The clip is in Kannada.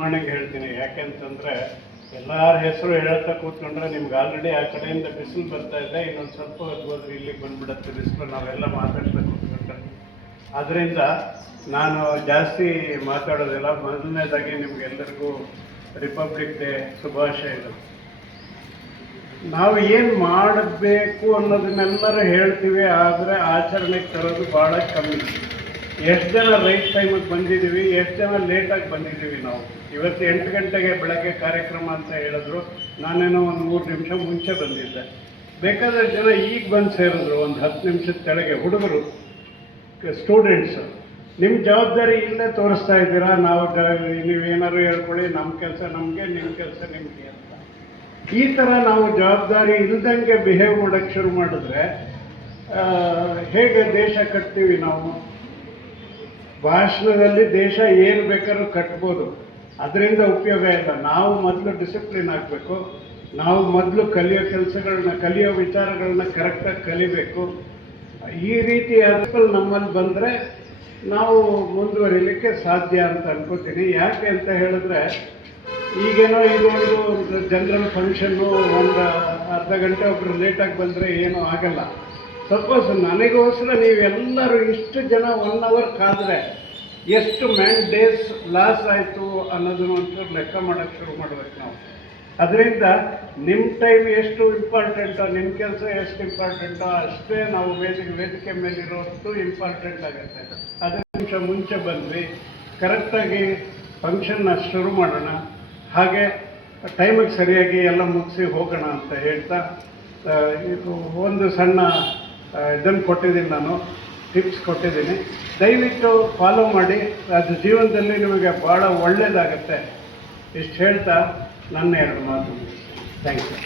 ಮನೆಗೆ ಹೇಳ್ತೀನಿ. ಯಾಕೆಂತಂದರೆ ಎಲ್ಲರ ಹೆಸರು ಹೇಳ್ತಾ ಕೂತ್ಕೊಂಡ್ರೆ ನಿಮ್ಗೆ ಆಲ್ರೆಡಿ ಆ ಕಡೆಯಿಂದ ಬಿಸಿಲು ಬರ್ತಾ ಇದೆ, ಇನ್ನೊಂದು ಸ್ವಲ್ಪ ಹೊತ್ತು ಹೋದ್ರೆ ಇಲ್ಲಿಗೆ ಬಂದ್ಬಿಡುತ್ತೆ ಬಿಸಿಲು, ನಾವೆಲ್ಲ ಮಾತಾಡ್ತಾ ಕೂತ್ಕೊಂಡ್ರೆ. ಆದ್ದರಿಂದ ನಾನು ಜಾಸ್ತಿ ಮಾತಾಡೋದಿಲ್ಲ. ಮೊದಲನೇದಾಗಿ ನಿಮಗೆಲ್ಲರಿಗೂ ರಿಪಬ್ಲಿಕ್ ಡೇ ಶುಭಾಶಯಗಳು. ನಾವು ಏನು ಮಾಡಬೇಕು ಅನ್ನೋದನ್ನೆಲ್ಲರೂ ಹೇಳ್ತೀವಿ, ಆದರೆ ಆಚರಣೆಗೆ ತರೋದು ಭಾಳ ಕಮ್ಮಿ. ಎಷ್ಟು ಜನ ರೈಟ್ ಟೈಮಿಗೆ ಬಂದಿದ್ದೀವಿ, ಎಷ್ಟು ಜನ ಲೇಟಾಗಿ ಬಂದಿದ್ದೀವಿ. ನಾವು ಇವತ್ತು 8 ಗಂಟೆಗೆ ಬೆಳಗ್ಗೆ ಕಾರ್ಯಕ್ರಮ ಅಂತ ಹೇಳಿದ್ರು, ನಾನೇನೋ ಒಂದು 3 ನಿಮಿಷ ಮುಂಚೆ ಬಂದಿದ್ದೆ. ಬೇಕಾದ ಜನ ಈಗ ಬಂದು ಸೇರಿದ್ರು, ಒಂದು 10 ನಿಮಿಷದ ಕೆಳಗೆ. ಹುಡುಗರು, ಸ್ಟೂಡೆಂಟ್ಸು, ನಿಮ್ಮ ಜವಾಬ್ದಾರಿ ಇಲ್ಲೇ ತೋರಿಸ್ತಾ ಇದ್ದೀರಾ. ನೀವೇನಾದ್ರು ಹೇಳ್ಕೊಳ್ಳಿ, ನಮ್ಮ ಕೆಲಸ ನಮಗೆ, ನಿಮ್ಮ ಕೆಲಸ ನಿಮಗೆ ಅಂತ. ಈ ಥರ ನಾವು ಜವಾಬ್ದಾರಿ ಇಲ್ದಂಗೆ ಬಿಹೇವ್ ಮಾಡೋಕ್ಕೆ ಶುರು ಮಾಡಿದ್ರೆ ಹೇಗೆ ದೇಶ ಕಟ್ತೀವಿ ನಾವು? ಭಾಷಣದಲ್ಲಿ ದೇಶ ಏನು ಬೇಕಾದ್ರೂ ಕಟ್ಬೋದು, ಅದರಿಂದ ಉಪಯೋಗ ಇಲ್ಲ. ನಾವು ಮೊದಲು ಡಿಸಿಪ್ಲಿನ್ ಆಗಬೇಕು. ನಾವು ಮೊದಲು ಕಲಿಯೋ ವಿಚಾರಗಳನ್ನ ಕರೆಕ್ಟಾಗಿ ಕಲಿಬೇಕು. ಈ ರೀತಿ ಅರ್ಥಗಳು ನಮ್ಮಲ್ಲಿ ಬಂದರೆ ನಾವು ಮುಂದುವರಿಲಿಕ್ಕೆ ಸಾಧ್ಯ ಅಂತ ಅನ್ಕೋತೀನಿ. ಯಾಕೆ ಅಂತ ಹೇಳಿದ್ರೆ, ಈಗೇನೋ ಒಂದು ಜನರಲ್ ಫಂಕ್ಷನ್ನು ಒಂದು ಅರ್ಧ ಗಂಟೆ ಒಬ್ಬರು ಲೇಟಾಗಿ ಬಂದರೆ ಏನೂ ಆಗಲ್ಲ. ಸಪೋಸ್ ನನಗೋಸ್ಕರ ನೀವೆಲ್ಲರೂ ಇಷ್ಟು ಜನ 1 ಅವರ್ ಕಾದರೆ ಎಷ್ಟು ಡೇಸ್ ಲಾಸ್ ಆಯಿತು ಅನ್ನೋದನ್ನು ಒಂಚೂರು ಲೆಕ್ಕ ಮಾಡೋಕ್ಕೆ ಶುರು ಮಾಡಬೇಕು ನಾವು. ಅದರಿಂದ ನಿಮ್ಮ ಟೈಮ್ ಎಷ್ಟು ಇಂಪಾರ್ಟೆಂಟೋ, ನಿಮ್ಮ ಕೆಲಸ ಎಷ್ಟು ಇಂಪಾರ್ಟೆಂಟೋ ಅಷ್ಟೇ ನಾವು ವೇದಿಕೆ ಮೇಲಿರೋದು ಇಂಪಾರ್ಟೆಂಟ್ ಆಗುತ್ತೆ. 10 ನಿಮಿಷ ಮುಂಚೆ ಬಂದ್ವಿ, ಕರೆಕ್ಟಾಗಿ ಫಂಕ್ಷನ್ನ ಶುರು ಮಾಡೋಣ, ಹಾಗೆ ಟೈಮಿಗೆ ಸರಿಯಾಗಿ ಎಲ್ಲ ಮುಗಿಸಿ ಹೋಗೋಣ ಅಂತ ಹೇಳ್ತಾ, ಇದು ಒಂದು ಸಣ್ಣ ಇದನ್ನು ಕೊಟ್ಟಿದ್ದೀನಿ, ನಾನು ಟಿಪ್ಸ್ ಕೊಟ್ಟಿದ್ದೀನಿ. ದಯವಿಟ್ಟು ಫಾಲೋ ಮಾಡಿ, ಅದು ಜೀವನದಲ್ಲಿ ನಿಮಗೆ ಭಾಳ ಒಳ್ಳೆಯದಾಗತ್ತೆ. ಇಷ್ಟು ಹೇಳ್ತಾ ನನ್ನ 2 ಮಾತು. Thank you.